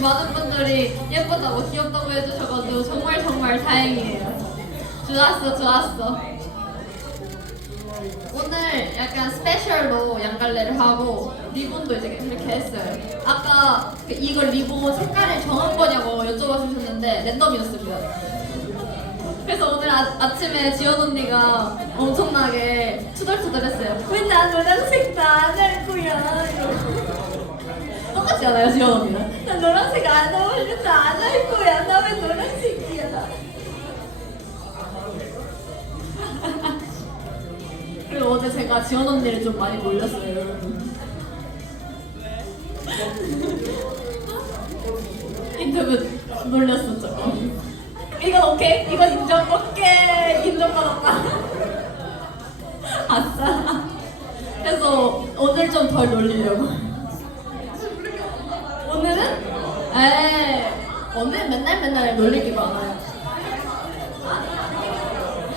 많은 분들이 예쁘다고 귀엽다고 해주셔가지고 정말 정말 다행이에요. 좋았어, 좋았어. 오늘 약간 스페셜로 양갈래를 하고 리본도 이제 이렇게 했어요. 아까 그 이걸 리본 색깔을 정한 거냐고 여쭤봐 주셨는데 랜덤이었습니다. 그래서 오늘 아, 아침에 지연 언니가 엄청나게 투덜투덜했어요. 왜 나 노란색 나안할 거야? 이러고. 똑같지 않아요, 지연 언니는? 나 노란색 안 어울려, 나안할 거야. 나 왜 노란색이야? 그리고 어제 제가 지연 언니를 좀 많이 놀렸어요, 여러분. 인터뷰 놀렸었죠. 이건 오케이? 이건 인정? 오케이! 인정받았다. 아싸. 그래서 오늘 좀 덜 놀리려고. 오늘은? 에이, 오늘 맨날 맨날 게 많아요.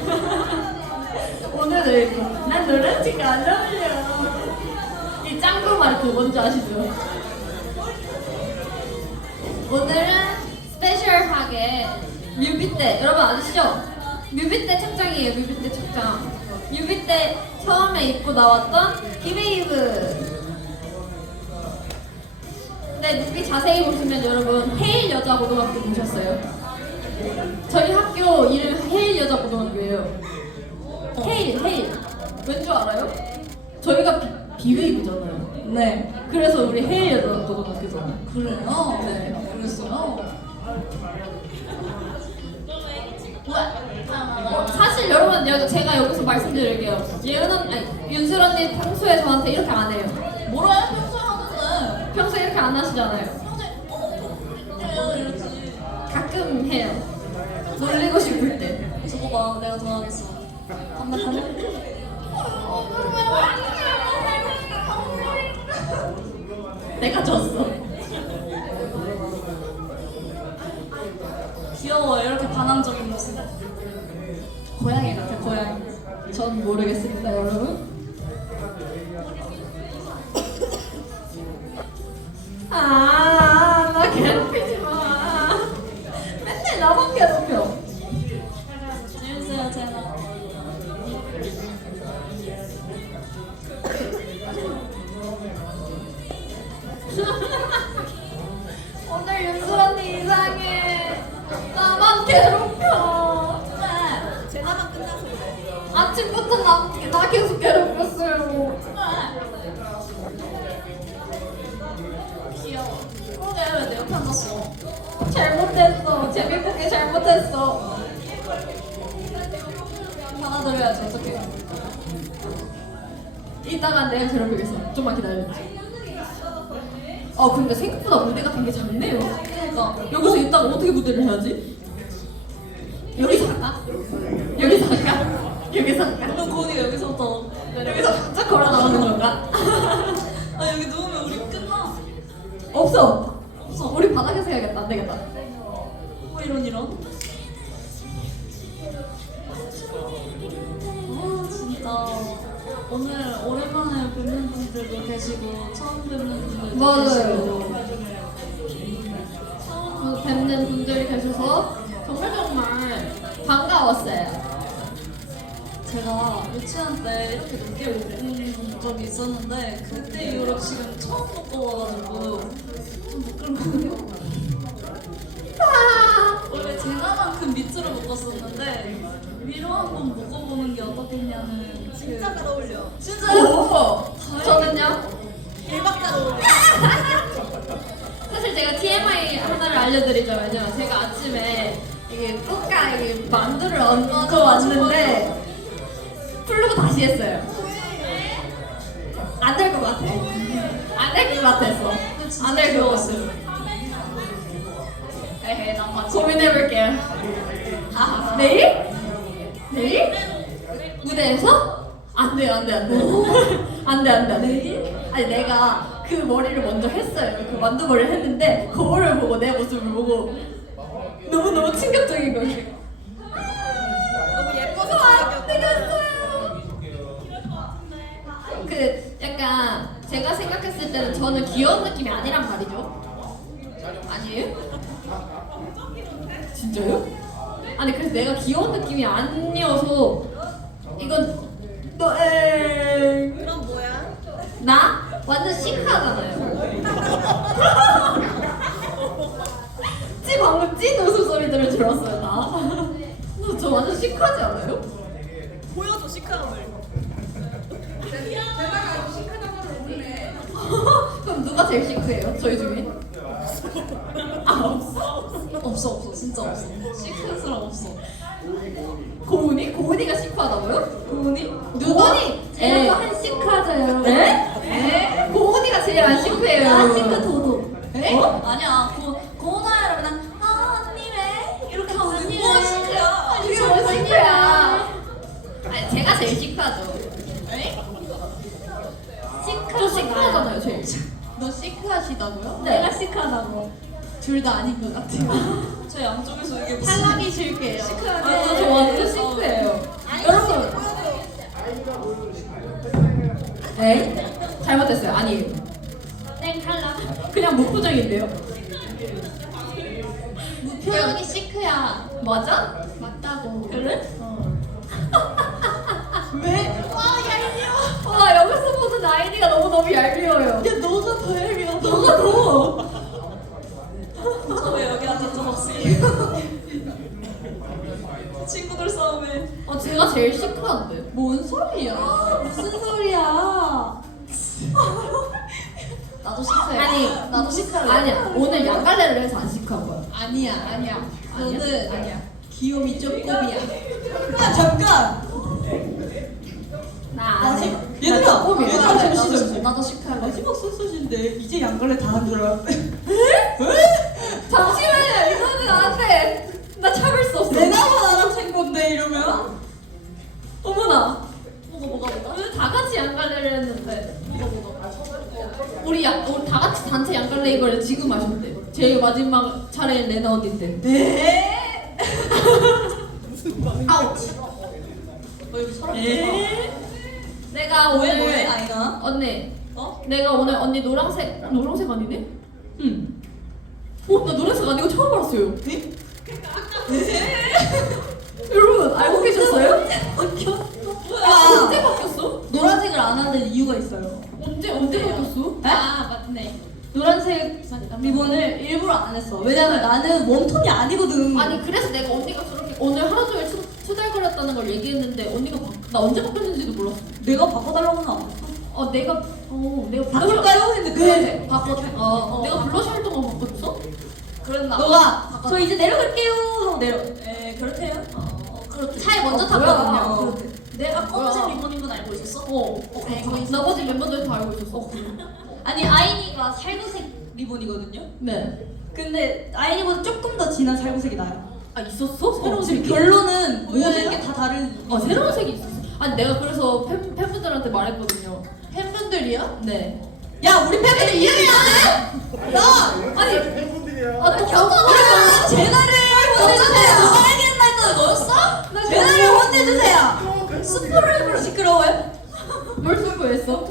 오늘은 난 노란색 안 어울려. 이 짱구 말그 뭔지 아시죠? 오늘은 스페셜하게 뮤비 때 여러분 아시죠? 뮤비 때 착장이에요 뮤비 때 착장 뮤비 때 처음에 입고 나왔던 기베이브 근데 뮤비 자세히 보시면 여러분 헤일 여자 고등학교 보셨어요? 저희 학교 이름 헤일 여자 고등학교예요 헤일 헤일 왠 줄 알아요? 저희가 비, 비웨이브잖아요 네 그래서 우리 헤일 여자 고등학교잖아요 그래요? 네. 그랬어요? 어, 사실 여러분 여기 제가 여기서 말씀드릴게요. 예은 언 아니 윤슬 언니 평소에 저한테 이렇게 안 해요. 뭐라 해? 평소에 하는데 평소에 이렇게 안 하시잖아요. 가끔 해요. 놀리고 싶을 때. 저거 봐 내가 좋아하겠어 내가 졌어. 귀여워 이렇게 반항적인 모습 고양이 같아 고양이 전 모르겠습니다, 여러분. 아, 나 괴롭히지 마. 맨날 나만 괴롭혀. 안녕하세요 제가 오늘 윤슬 언니 이상해. 나만 괴롭혀. 네 제나만 끝나서 그래 아침부터 나, 나 계속 괴롭혔 재밌게 잘못했어. 받아들여야지 어떡해 이따가 내가 괴롭히겠어. 좀만 기다려. 아 근데 생각보다 무대가 되게 작네요. 그러니까 여기서 이따가 어떻게 무대를 해야지? 여기서 할까? 여기서 할까? 여기서 할까? 너 고은이가 여기서부터 여기서 쫙 걸어 나오는 건가? 아 여기 누우면 우리 끝나 없어. 없어 우리 바닥에서 해야겠다. 안 되겠다. 뭐 이런 이런 아 진짜 오늘 오랜만에 뵙는 분들도 계시고 처음 뵙는 분들도 맞아요. 계시고 처음 뵙는 분들이 계셔서 정말 정말 반가웠어요. 제가 유치원 때 이렇게 늦게 온 적이 있었는데 그때 이후로 지금 처음 먹고 와가지고 좀 부끄러워 위로 한번 먹어보는 게 어떻겠냐는 진짜 잘 어울려 진짜요? 오, 저는요. 대박 잘 어울려 사실 제가 TMI 하나를 알려드리죠. 왜냐면 제가 아침에 이게 뚜까 이게 만두를 얹고 왔는데 풀르고 다시 했어요. 안 될 것 같아. 안 될 것 같아서. 안될 것 같아. 에헤 난 고민해볼게요. 아, 내일? 내일? 무대에서? 안 돼요, 안 돼, 안 돼. 안 돼, 안 돼. 내일? 아니, 내가 그 머리를 먼저 했어요. 그 만두 머리를 했는데, 거울을 보고 내 모습을 보고 너무너무 충격적인 거지. 너무 예뻐서 안 되겠어요. 그 약간 제가 생각했을 때는 저는 귀여운 느낌이 아니란 말이죠. 아니에요? 진짜요? 아니 그래서 내가 귀여운 느낌이 아니어서 이건 너에 그럼 뭐야? 나 완전 시크하잖아요. 찌 방금 찐 웃음 소리들을 들었어요 나. 너저 완전 시크하지 않아요? 보여줘 시크함을. 그럼 누가 제일 시크해요? 저희 중에? 아 없어? 없어 진짜 없어. 사람 없어. 고은이? 고은이가 시크하다고요? 고은이? 누구니? 제일 한 시크하죠 여러분. 네? 네? 고은이가 제일 안 시크해요. 아 시크 도도. 에? 어? 아니야 고 고은아 이러면 아 언니 왜 이렇게 하면 언니 뭐 왜? 시크야? 이게 뭐 시크야? 아니 제가 제일 시크하죠. 시크. 저 시크하잖아요 제일. 너 시크하시다고요? 네. 내가 시크하다고. 둘 다 아닌 것 같아요. 저 양쪽에서 이게 탈락이. 시크하게. 아, 저 완전 시크해요. 여러분. 에? 잘못했어요. 아니에요. 땡 탈락. 그냥 무표정인데요. 무표정이 시크야. 맞아? 맞다고. 그래? 어. 왜? 와 얄미워. 와 여기서 보는 아이디가 너무 너무 얄미워요. 야 너가 더 얄미워. 너가 더. 제일 시크한데. 뭔 소리야? 무슨 소리야? 나도 시크해. 아니 나도 시크할래. 아니야 오늘 양갈래를 해서 안 시크한 거야. 아니야 아니야. 너는 아니야. 귀요미 쪼꼬미야. 아 잠깐. 나 아직 얘들아, 꿈이야. 얘들아, 잠시, 잠시. 나도 시크할래. 마지막 소소인데 이제 양갈래 다 한 줄 알았대. 잠시만요 이거는 안 돼. 나 참을 수 없어. 내가 알아챈 건데 이러면 어머나. 뭐가 뭐가 뭐가? 오늘 다 같이 양갈래를 했는데. 우리 양 우리 다 같이 단체 양갈래 이걸 지금 하셨대. 제일 마지막 차례 레나 언니인데. 네. 아우치. 어 여기 서랍 에? 내가 뭐해 오늘 뭐해 아이가? 언니. 어? 내가 오늘 언니 노란색 노란색 아니네? 응. 어, 나 노란색 아니고 처음 알았어요. 네? 여러분 알고 계셨어요? 뭐야? 언제 바뀌었어? 노란색을 안 하는 이유가 있어요. 언제 언제 바뀌었어? 아 맞네. 노란색 리본을 일부러 안 했어. 왜냐면 나는 웜톤이 아니거든. 아니 그래서 내가 언니가 저렇게 오늘 하루 종일 투, 투덜거렸다는 걸 얘기했는데 언니가 바, 나 언제 바뀌었는지도 몰랐어. 내가 바꿔달라고는 안 했어. 어 내가 어 내가 바꿀까요? 했는데 네 바꿔. 어, 어. 내가 블러셔 할 동안 바꿨어? 그랬나? 너가 저 이제 내려갈게요 하고 내려. 에 먼저 어. 탔거든요. 어. 내가 검은색. 리본인 건 알고 있었어? 어, 어, 있어. 나머지 멤버들 다 알고 있었어. 아니 아이니가 살구색 리본이거든요. 네. 근데 아이니보다 조금 더 진한 살구색이 나요. 아 있었어? 새로운 어, 색이? 결론은? 모든 게 다 다른. 아 새로운 색이 있었어. 아니 내가 그래서 팬, 팬분들한테 말했거든요. 팬분들이요? 네. 야 우리 팬분들 이름이 안 해? 나 아니 팬분들이야. 아, 또 우리 제나를 혼내주세요. 했더니 너였어? 제나를 혼내주세요. 스포를 시끄러워요? 뭘 스포했어?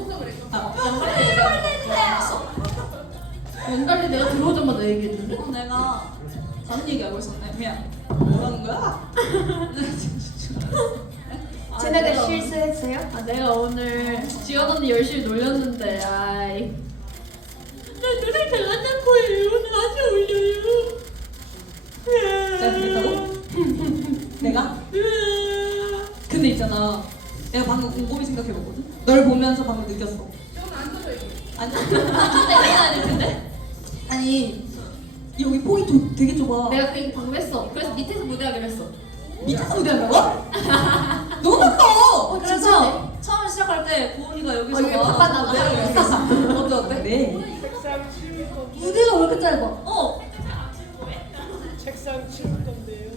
연달리 내가 들어오자마자 얘기했는데? 어, 내가 다른 얘기하고 있었네. 미안. 뭐라는 거야? 쟤네가 실수했어요? 아 내가 오늘 지연 언니 열심히 놀렸는데 아이 나 노래 잘한다는 거예요 나한테 올려요 내가? 근데 있잖아. 내가 방금 곰곰이 생각해봤거든. 널 보면서 방금 느꼈어. 아니, 왜 아닐 텐데? 아니 여기 폭이 좀 되게 좁아. 내가 그 얘기 방금 했어 그래서 밑에서 무대하기로 했어 밑에서 무대한다고? 너무 커. 그래서 처음 시작할 때 고은이가 여기서 어, 여기 막 무대하기로 했었어. 어때 어때? 네. 책상 치울 건데. 무대가 왜 이렇게 짧아? 어. 책상 치울 건데요.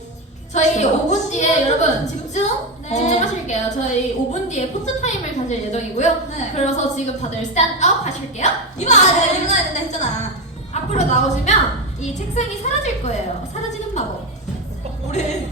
저희 5분 뒤에 여러분 집중 네. 집중하실게요 저희 5분 뒤에 포트 타임을 가질 예정이고요 네. 그래서 지금 다들 스탠드업 하실게요 이봐, 내가 일어나야 된다 했잖아. 앞으로 나오시면 이 책상이 사라질 거예요 사라지는 마법 우리